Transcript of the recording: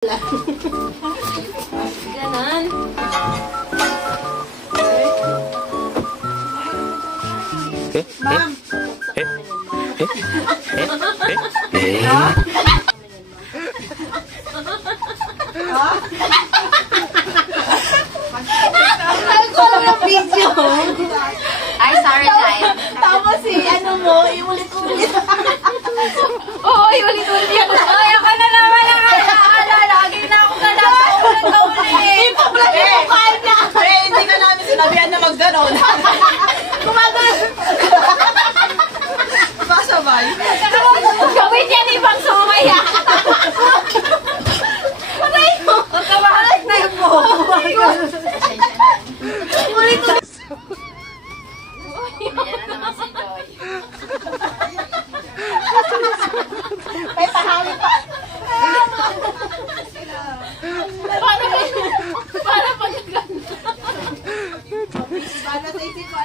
Ganon. Ma'am. Ay, sorry, guys. Tapos ano mo, iulit-ulit. Oo, iulit-ulit. Ay, ako na naman ang alaala. Lagi na ako na nasa ulit-ulit. Ipaplag yung mukha niya. Hindi ka namin sinabihan na mag-ganon. Gumagano. Pasabay. Gawin niya ni Bang sumaya. Patay mo. Magkabahalag na yung mo. Ulit-ulit. Yan naman si Joy. May pahawin pa. Para pag ganda. Para sa isip ko.